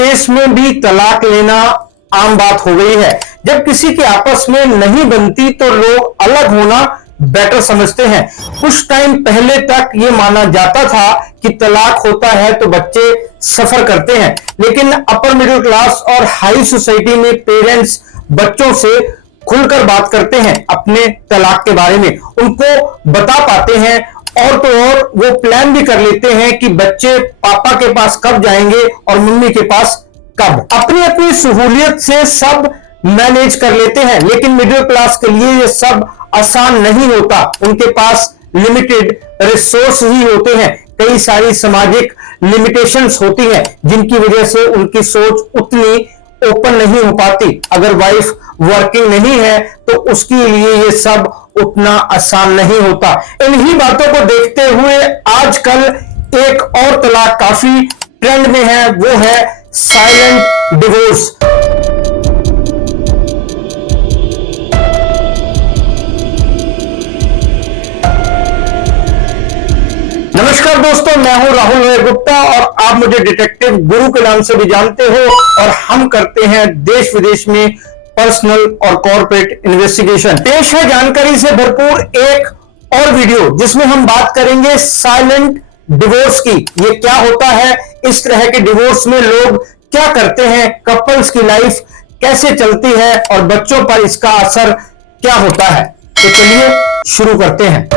देश में भी तलाक लेना आम बात हो गई है। जब किसी के आपस में नहीं बनती तो लोग अलग होना बेटर समझते हैं। कुछ टाइम पहले तक ये माना जाता था कि तलाक होता है तो बच्चे सफर करते हैं, लेकिन अपर मिडिल क्लास और हाई सोसाइटी में पेरेंट्स बच्चों से खुलकर बात करते हैं, अपने तलाक के बारे में उनको बता पाते हैं, और तो और वो प्लान भी कर लेते हैं कि बच्चे पापा के पास कब जाएंगे और मम्मी के पास कब। अपनी अपनी सहूलियत से सब मैनेज कर लेते हैं, लेकिन मिडिल क्लास के लिए ये सब आसान नहीं होता। उनके पास लिमिटेड रिसोर्स ही होते हैं, कई सारी सामाजिक लिमिटेशंस होती हैं, जिनकी वजह से उनकी सोच उतनी ओपन नहीं हो पाती। अगर वाइफ वर्किंग नहीं है तो उसके लिए ये सब उतना आसान नहीं होता। इन्हीं बातों को देखते हुए आजकल एक और तलाक काफी ट्रेंड में है, वो है साइलेंट डिवोर्स। नमस्कार दोस्तों, मैं हूं राहुल गुप्ता और आप मुझे डिटेक्टिव गुरु के नाम से भी जानते हो, और हम करते हैं देश विदेश में पर्सनल और कॉर्पोरेट इन्वेस्टिगेशन। पेश है जानकारी से भरपूर एक और वीडियो, जिसमें हम बात करेंगे साइलेंट डिवोर्स की। ये क्या होता है, इस तरह के डिवोर्स में लोग क्या करते हैं, कपल्स की लाइफ कैसे चलती है और बच्चों पर इसका असर क्या होता है। तो चलिए शुरू करते हैं।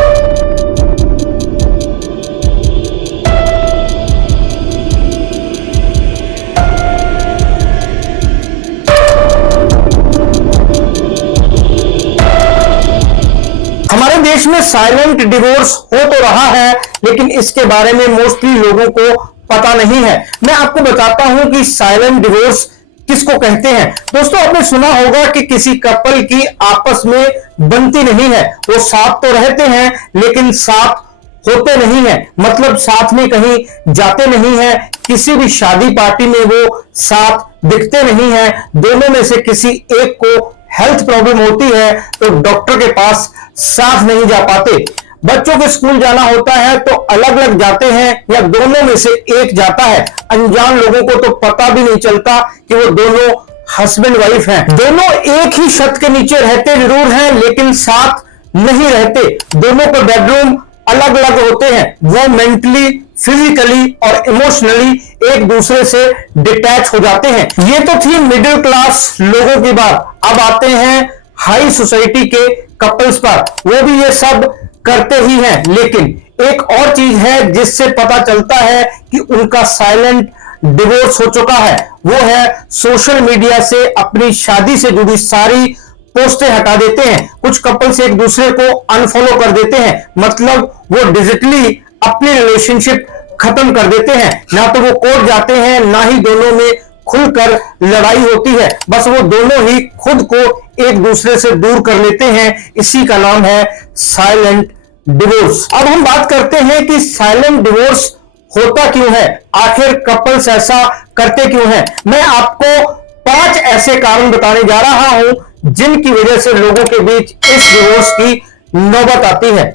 हमारे देश में साइलेंट डिवोर्स हो तो रहा है, लेकिन इसके बारे में मोस्टली लोगों को पता नहीं है। मैं आपको बताता हूं कि साइलेंट डिवोर्स किसको कहते हैं। दोस्तों, आपने सुना होगा कि किसी कपल की आपस में बनती नहीं है, वो साथ तो रहते हैं लेकिन साथ होते नहीं है, मतलब साथ में कहीं जाते नहीं है, किसी भी शादी पार्टी में वो साथ दिखते नहीं है। दोनों में से किसी एक को हेल्थ प्रॉब्लम होती है तो डॉक्टर के पास साथ नहीं जा पाते। बच्चों के स्कूल जाना होता है तो अलग अलग जाते हैं या दोनों में से एक जाता है। अनजान लोगों को तो पता भी नहीं चलता कि वो दोनों हस्बैंड वाइफ हैं। दोनों एक ही छत के नीचे रहते जरूर हैं, लेकिन साथ नहीं रहते। दोनों के बेडरूम अलग अलग होते हैं। वो मेंटली, फिजिकली और इमोशनली एक दूसरे से डिटैच हो जाते हैं। ये तो थी मिडिल क्लास लोगों की बात। अब आते हैं हाई सोसाइटी के कपल्स पर। वो भी ये सब करते ही हैं, लेकिन एक और चीज है जिससे पता चलता है कि उनका साइलेंट डिवोर्स हो चुका है। वो है सोशल मीडिया से अपनी शादी से जुड़ी सारी पोस्टें हटा देते हैं। कुछ कपल्स एक दूसरे को अनफॉलो कर देते हैं, मतलब वो डिजिटली अपनी रिलेशनशिप खत्म कर देते हैं। ना तो वो कोर्ट जाते हैं, ना ही दोनों में खुलकर लड़ाई होती है। बस वो दोनों ही खुद को एक दूसरे से दूर कर लेते हैं। इसी का नाम है साइलेंट डिवोर्स। अब हम बात करते हैं कि साइलेंट डिवोर्स होता क्यों है, आखिर कपल्स ऐसा करते क्यों हैं। मैं आपको 5 ऐसे कारण बताने जा रहा हूं जिनकी वजह से लोगों के बीच इस डिवोर्स की नौबत आती है।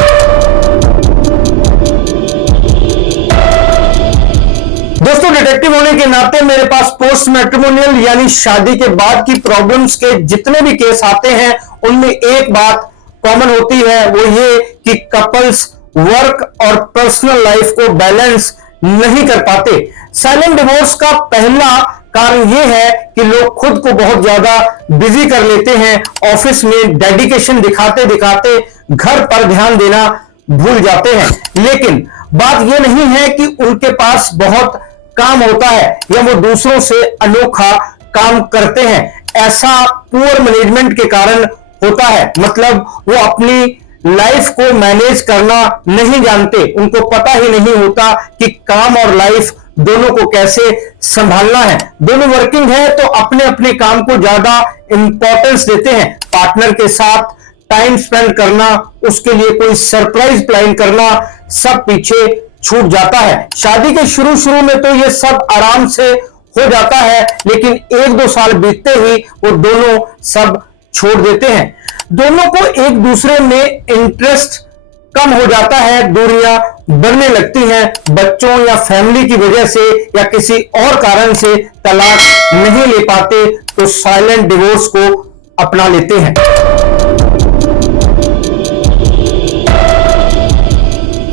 दोस्तों, डिटेक्टिव होने के नाते मेरे पास पोस्ट मैट्रिमोनियल यानी शादी के बाद की प्रॉब्लम्स के जितने भी केस आते हैं, उनमें एक बात कॉमन होती है, वो ये कि कपल्स वर्क और पर्सनल लाइफ को बैलेंस नहीं कर पाते। साइलेंट डिवोर्स का पहला कारण यह है कि लोग खुद को बहुत ज्यादा बिजी कर लेते हैं। ऑफिस में डेडिकेशन दिखाते दिखाते घर पर ध्यान देना भूल जाते हैं। लेकिन बात यह नहीं है कि उनके पास बहुत काम होता है या वो दूसरों से अनोखा काम करते हैं। ऐसा पुअर मैनेजमेंट के कारण होता है, मतलब वो अपनी लाइफ को मैनेज करना नहीं जानते। उनको पता ही नहीं होता कि काम और लाइफ दोनों को कैसे संभालना है। दोनों वर्किंग है तो अपने अपने काम को ज्यादा इंपॉर्टेंस देते हैं। पार्टनर के साथ टाइम स्पेंड करना, उसके लिए कोई सरप्राइज प्लान करना, सब पीछे छूट जाता है। शादी के शुरू में तो ये सब आराम से हो जाता है, लेकिन 1-2 साल बीतते ही वो दोनों सब छोड़ देते हैं। दोनों को एक दूसरे में इंटरेस्ट कम हो जाता है, दूरियां बढ़ने लगती हैं, बच्चों या फैमिली की वजह से या किसी और कारण से तलाक नहीं ले पाते तो साइलेंट डिवोर्स को अपना लेते हैं।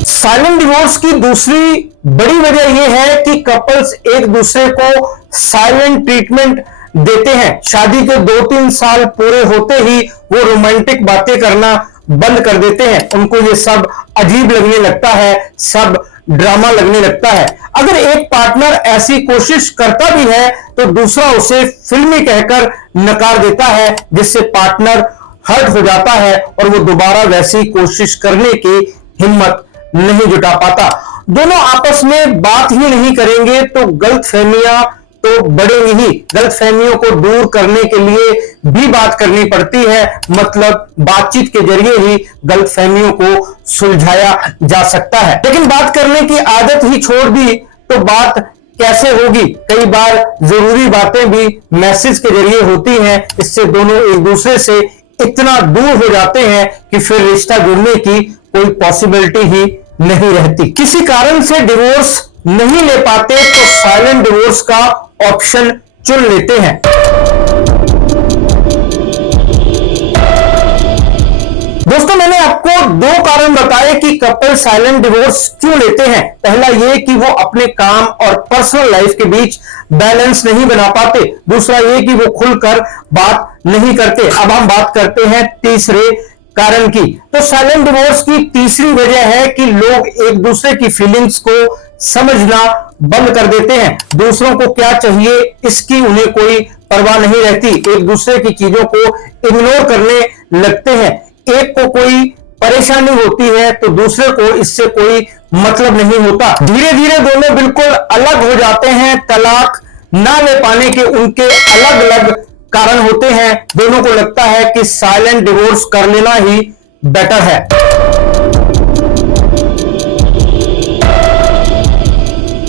साइलेंट डिवोर्स की दूसरी बड़ी वजह यह है कि कपल्स एक दूसरे को साइलेंट ट्रीटमेंट देते हैं। शादी के 2-3 साल पूरे होते ही वो रोमांटिक बातें करना बंद कर देते हैं। उनको ये सब अजीब लगने लगता है, सब ड्रामा लगने लगता है। अगर एक पार्टनर ऐसी कोशिश करता भी है तो दूसरा उसे फिल्मी कहकर नकार देता है, जिससे पार्टनर हर्ट हो जाता है और वो दोबारा वैसी कोशिश करने की हिम्मत नहीं जुटा पाता। दोनों आपस में बात ही नहीं करेंगे तो गलतफहमियां तो बढ़ेंगी ही। गलतफहमियों को दूर करने के लिए भी बात करनी पड़ती है, मतलब बातचीत के जरिए ही गलतफहमियों को सुलझाया जा सकता है। लेकिन बात करने की आदत ही छोड़ दी तो बात कैसे होगी? कई बार जरूरी बातें भी मैसेज के जरिए होती हैं, इससे दोनों एक दूसरे से इतना दूर हो जाते हैं कि फिर रिश्ता जुड़ने की कोई पॉसिबिलिटी ही नहीं रहती। किसी कारण से डिवोर्स नहीं ले पाते तो साइलेंट डिवोर्स का ऑप्शन चुन लेते हैं। दोस्तों, मैंने आपको 2 कारण बताए कि कपल साइलेंट डिवोर्स क्यों लेते हैं। पहला ये कि वो अपने काम और पर्सनल लाइफ के बीच बैलेंस नहीं बना पाते। दूसरा ये कि वो खुलकर बात नहीं करते। अब हम बात करते हैं तीसरे कारण की। तो साइलेंट डिवोर्स की तीसरी वजह है कि लोग एक दूसरे की फीलिंग्स को समझना बंद कर देते हैं। दूसरों को क्या चाहिए इसकी उन्हें कोई परवाह नहीं रहती। एक दूसरे की चीजों को इग्नोर करने लगते हैं। एक को कोई परेशानी होती है तो दूसरे को इससे कोई मतलब नहीं होता। धीरे धीरे दोनों बिल्कुल अलग हो जाते हैं। तलाक ना ले पाने के उनके अलग अलग कारण होते हैं। दोनों को लगता है कि साइलेंट डिवोर्स कर लेना ही बेटर है।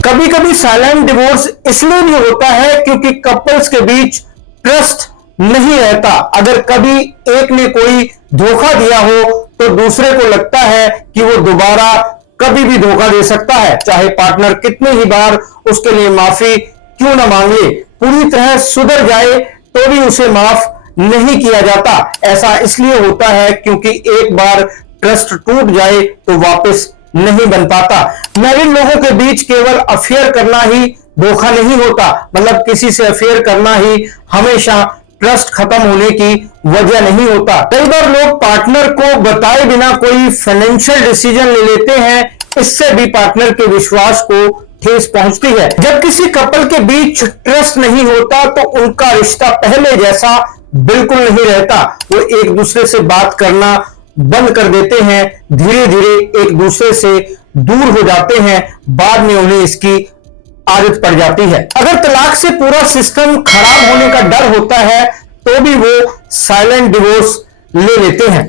कभी कभी साइलेंट डिवोर्स इसलिए भी होता है क्योंकि कपल्स के बीच ट्रस्ट नहीं रहता। अगर कभी एक ने कोई धोखा दिया हो तो दूसरे को लगता है कि वो दोबारा कभी भी धोखा दे सकता है, चाहे पार्टनर कितनी ही बार उसके लिए माफी क्यों ना मांग ले। पूरी तरह सुधर जाए तो भी उसे माफ नहीं किया जाता। ऐसा इसलिए होता है क्योंकि एक बार ट्रस्ट टूट जाए तो वापस नहीं बन पाता। मैरिड लोगों के बीच केवल अफेयर करना ही धोखा नहीं होता, मतलब किसी से अफेयर करना ही हमेशा ट्रस्ट खत्म होने की वजह नहीं होता। कई बार लोग पार्टनर को बताए बिना कोई फाइनेंशियल डिसीजन ले लेते हैं, इससे भी पार्टनर के विश्वास को ठेस पहुंचती है। जब किसी कपल के बीच ट्रस्ट नहीं होता तो उनका रिश्ता पहले जैसा बिल्कुल नहीं रहता। वो एक दूसरे से बात करना बंद कर देते हैं, धीरे धीरे एक दूसरे से दूर हो जाते हैं। बाद में उन्हें इसकी आदत पड़ जाती है। अगर तलाक से पूरा सिस्टम खराब होने का डर होता है तो भी वो साइलेंट डिवोर्स ले लेते हैं।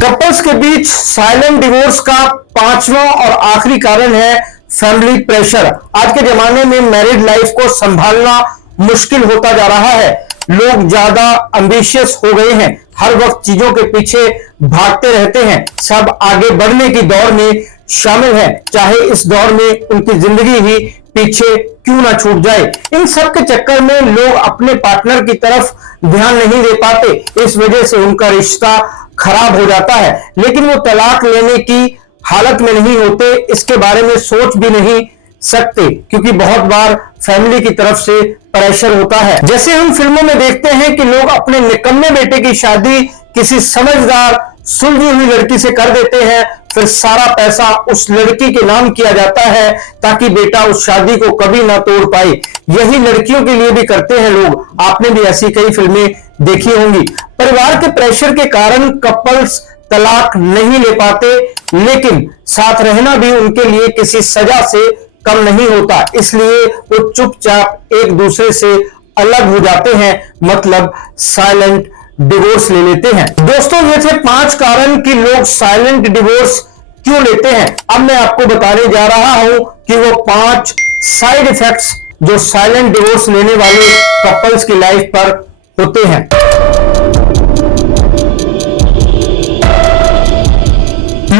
कपल्स के बीच साइलेंट डिवोर्स का 5वां और आखिरी कारण है फैमिली प्रेशर। आज के जमाने में मैरिड लाइफ को संभालना मुश्किल होता जा रहा है। लोग ज्यादा एम्बिशियस हो गए हैं, हर वक्त चीजों के पीछे भागते रहते हैं। सब आगे बढ़ने की दौड़ में शामिल है, चाहे इस दौड़ में उनकी जिंदगी ही पीछे क्यों ना छूट जाए। इन सब के चक्कर में लोग अपने पार्टनर की तरफ ध्यान नहीं दे पाते। इस वजह से उनका रिश्ता खराब हो जाता है। लेकिन वो तलाक लेने की हालत में नहीं होते, इसके बारे में सोच भी नहीं सकते क्योंकि बहुत बार फैमिली की तरफ से प्रेशर होता है। जैसे हम फिल्मों में देखते हैं कि लोग अपने निकम्मे बेटे की शादी किसी समझदार सुलझी हुई लड़की से कर देते हैं, फिर सारा पैसा उस लड़की के नाम किया जाता है ताकि बेटा उस शादी को कभी ना तोड़ पाए। यही लड़कियों के लिए भी करते हैं लोग। आपने भी ऐसी कई फिल्में देखी होंगी। परिवार के प्रेशर के कारण कपल्स तलाक नहीं ले पाते, लेकिन साथ रहना भी उनके लिए किसी सजा से कम नहीं होता, इसलिए वो चुपचाप एक दूसरे से अलग हो जाते हैं, मतलब साइलेंट डिवोर्स ले लेते हैं। दोस्तों, ये थे 5 कारण कि लोग साइलेंट डिवोर्स क्यों लेते हैं। अब मैं आपको बताने जा रहा हूं कि वो 5 साइड इफेक्ट्स जो साइलेंट डिवोर्स लेने वाले कपल्स की लाइफ पर होते हैं।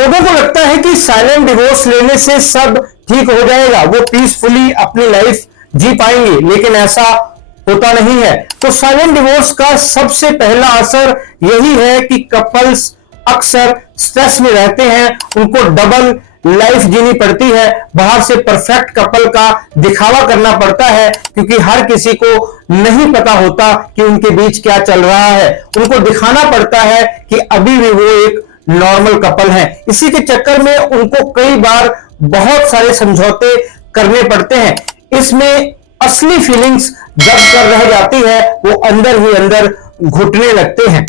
लोगों को लगता है कि साइलेंट डिवोर्स लेने से सब ठीक हो जाएगा, वो पीसफुली अपनी लाइफ जी पाएंगे, लेकिन ऐसा होता नहीं है। तो साइलेंट डिवोर्स का सबसे पहला असर यही है कि कपल्स अक्सर स्ट्रेस में रहते हैं, उनको डबल लाइफ जीनी पड़ती है, बाहर से परफेक्ट कपल का दिखावा करना पड़ता है, क्योंकि हर किसी को नहीं पता होता कि उनके बीच क्या चल रहा है। उनको दिखाना पड़ता है कि अभी भी वो एक नॉर्मल कपल है। इसी के चक्कर में उनको कई बार बहुत सारे समझौते करने पड़ते हैं। इसमें असली फीलिंग्स जब कर रह जाती है, वो अंदर ही अंदर घुटने लगते हैं।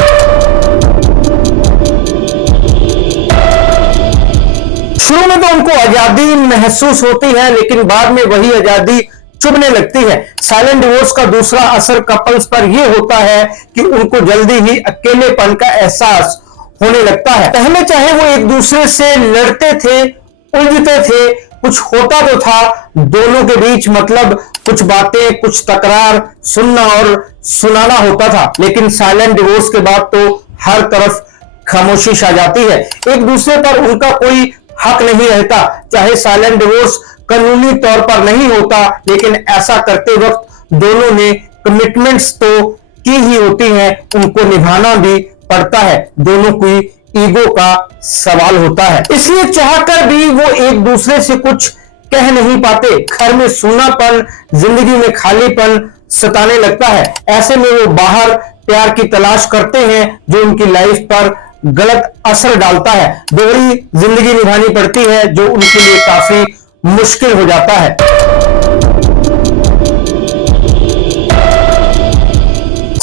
शुरू में तो उनको आजादी महसूस होती है, लेकिन बाद में वही आजादी चुभने लगती है। साइलेंट डिवोर्स का दूसरा असर कपल्स पर यह होता है कि उनको जल्दी ही अकेलेपन का एहसास होने लगता है। पहले चाहे वो एक दूसरे से लड़ते थे, उलझते थे, कुछ होता तो था दोनों के बीच, मतलब कुछ बातें, कुछ तकरार, सुनना और सुनाना होता था, लेकिन साइलेंट डिवोर्स के बाद तो हर तरफ खामोशी छा जाती है। एक दूसरे पर उनका कोई हक नहीं रहता। चाहे साइलेंट डिवोर्स कानूनी तौर पर नहीं होता, लेकिन ऐसा करते वक्त दोनों ने कमिटमेंट्स तो की ही होती हैं, उनको निभाना भी पड़ता है। दोनों की ईगो का सवाल होता है, इसलिए चाहकर भी वो एक दूसरे से कुछ कह नहीं पाते। घर में सूनापन, जिंदगी में खालीपन सताने लगता है। ऐसे में वो बाहर प्यार की तलाश करते हैं, जो उनकी लाइफ पर गलत असर डालता है। दोहरी जिंदगी निभानी पड़ती है, जो उनके लिए काफी मुश्किल हो जाता है।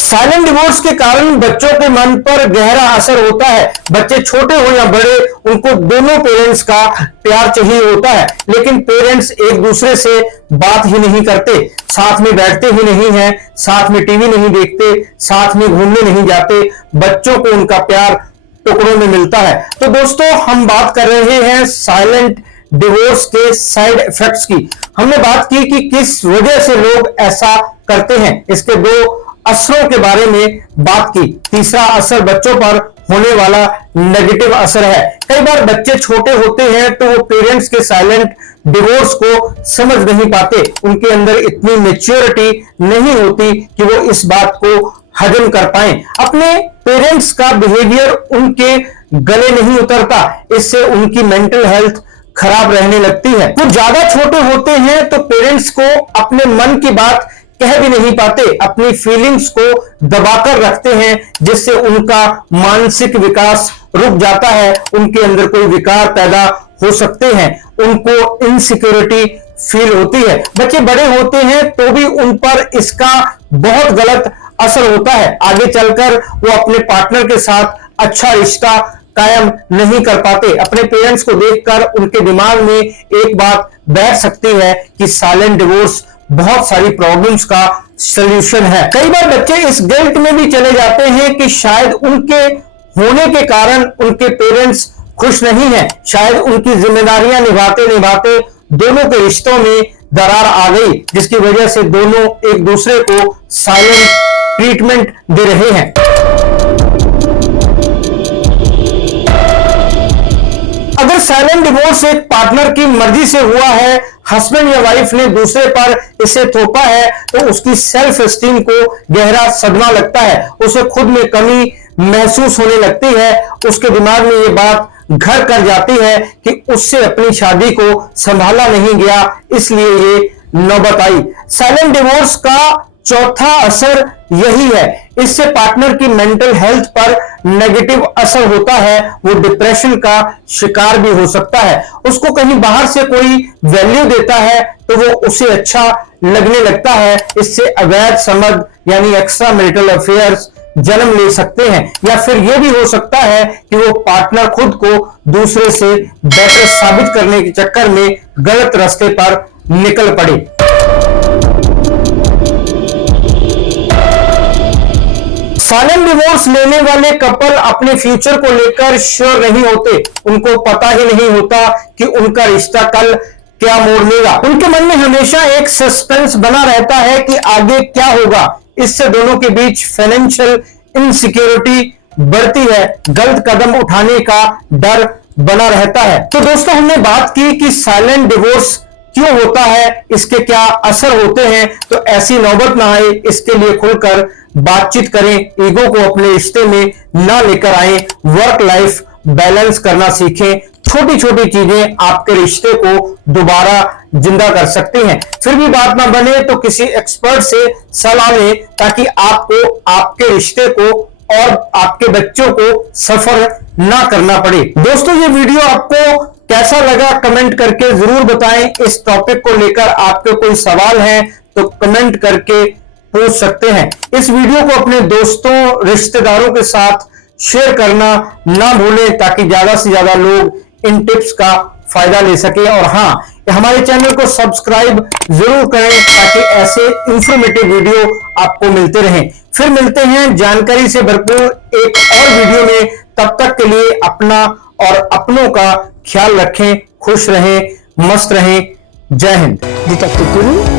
साइलेंट डिवोर्स के कारण बच्चों के मन पर गहरा असर होता है। बच्चे छोटे हो या बड़े, उनको दोनों पेरेंट्स का प्यार चाहिए होता है, लेकिन पेरेंट्स एक दूसरे से बात ही नहीं करते, साथ में बैठते ही नहीं हैं, साथ में टीवी नहीं देखते, साथ में घूमने नहीं जाते। बच्चों को उनका प्यार टुकड़ों में मिलता है। तो दोस्तों, हम बात कर रहे हैं साइलेंट डिवोर्स के साइड इफेक्ट्स की। हमने बात की कि किस वजह से लोग ऐसा करते हैं, इसके दो असरों के बारे में बात की। तीसरा असर बच्चों पर होने वाला नेगेटिव असर है। कई बार बच्चे छोटे होते हैं तो वो पेरेंट्स के साइलेंट डिवोर्स को समझ नहीं पाते, उनके अंदर इतनी मैच्योरिटी नहीं होती कि वो इस बात को हजम कर पाए। अपने पेरेंट्स का बिहेवियर उनके गले नहीं उतरता, इससे उनकी मेंटल हेल्थ खराब रहने लगती है। वो ज्यादा छोटे होते हैं तो पेरेंट्स को अपने मन की बात कह भी नहीं पाते, अपनी फीलिंग्स को दबाकर रखते हैं, जिससे उनका मानसिक विकास रुक जाता है। उनके अंदर कोई विकार पैदा हो सकते हैं, उनको इनसिक्योरिटी फील होती है। बच्चे बड़े होते हैं तो भी उन पर इसका बहुत गलत असर होता है। आगे चलकर वो अपने पार्टनर के साथ अच्छा रिश्ता कायम नहीं कर पाते। अपने पेरेंट्स को देखकर उनके दिमाग में एक बात बैठ सकती है कि साइलेंट डिवोर्स बहुत सारी प्रॉब्लम्स का सलूशन है। कई बार बच्चे इस गिल्ट में भी चले जाते हैं कि शायद उनके होने के कारण उनके पेरेंट्स खुश नहीं है, शायद उनकी जिम्मेदारियां निभाते निभाते दोनों के रिश्तों में दरार आ गई, जिसकी वजह से दोनों एक दूसरे को साइलेंट ट्रीटमेंट दे रहे हैं। अगर साइलेंट डिवोर्स एक पार्टनर की मर्जी से हुआ है, हस्बैंड या वाइफ ने दूसरे पर इसे थोपा है, तो उसकी सेल्फ एस्टीम को गहरा सदमा लगता है, उसे खुद में कमी महसूस होने लगती है। उसके दिमाग में ये बात घर कर जाती है कि उससे अपनी शादी को संभाला नहीं गया, इसलिए ये नौबत आई। साइलेंट डिवोर्स का चौथा असर यही है, इससे पार्टनर की मेंटल हेल्थ पर नेगेटिव असर होता है। वो डिप्रेशन का शिकार भी हो सकता है। उसको कहीं बाहर से कोई वैल्यू देता है तो वो उसे अच्छा लगने लगता है। इससे अवैध संबंध यानी एक्स्ट्रा मैरिटल अफेयर्स जन्म ले सकते हैं, या फिर यह भी हो सकता है कि वो पार्टनर खुद को दूसरे से बेटर साबित करने के चक्कर में गलत रास्ते पर निकल पड़े। साइलेंट डिवोर्स लेने वाले कपल अपने फ्यूचर को लेकर श्योर नहीं होते, उनको पता ही नहीं होता कि उनका रिश्ता कल क्या मोड़ लेगा। उनके मन में हमेशा एक सस्पेंस बना रहता है कि आगे क्या होगा। इससे दोनों के बीच फाइनेंशियल इनसिक्योरिटी बढ़ती है, गलत कदम उठाने का डर बना रहता है। तो दोस्तों हमने बात की कि साइलेंट डिवोर्स क्यों होता है, इसके क्या असर होते हैं, तो ऐसी नौबत ना आए इसके लिए खुलकर बातचीत करें, ईगो को अपने रिश्ते में ना लेकर आए, वर्क लाइफ बैलेंस करना सीखें। छोटी छोटी चीजें आपके रिश्ते को दोबारा जिंदा कर सकती हैं। फिर भी बात ना बने तो किसी एक्सपर्ट से सलाह लें ताकि आपको आपके रिश्ते को और आपके बच्चों को सफर ना करना पड़े। दोस्तों ये वीडियो आपको कैसा लगा कमेंट करके जरूर बताएं। इस टॉपिक को लेकर आपके कोई सवाल है तो कमेंट करके पूछ सकते हैं। इस वीडियो को अपने दोस्तों रिश्तेदारों के साथ शेयर करना ना भूलें ताकि ज्यादा से ज्यादा लोग इन टिप्स का फायदा ले सके। और हाँ, हमारे चैनल को सब्सक्राइब जरूर करें ताकि ऐसे इंफॉर्मेटिव वीडियो आपको मिलते रहें। फिर मिलते हैं जानकारी से भरपूर एक और वीडियो में। तब तक के लिए अपना और अपनों का ख्याल रखें, खुश रहें, मस्त रहें। जय हिंद। डिटेक्टिव गुरु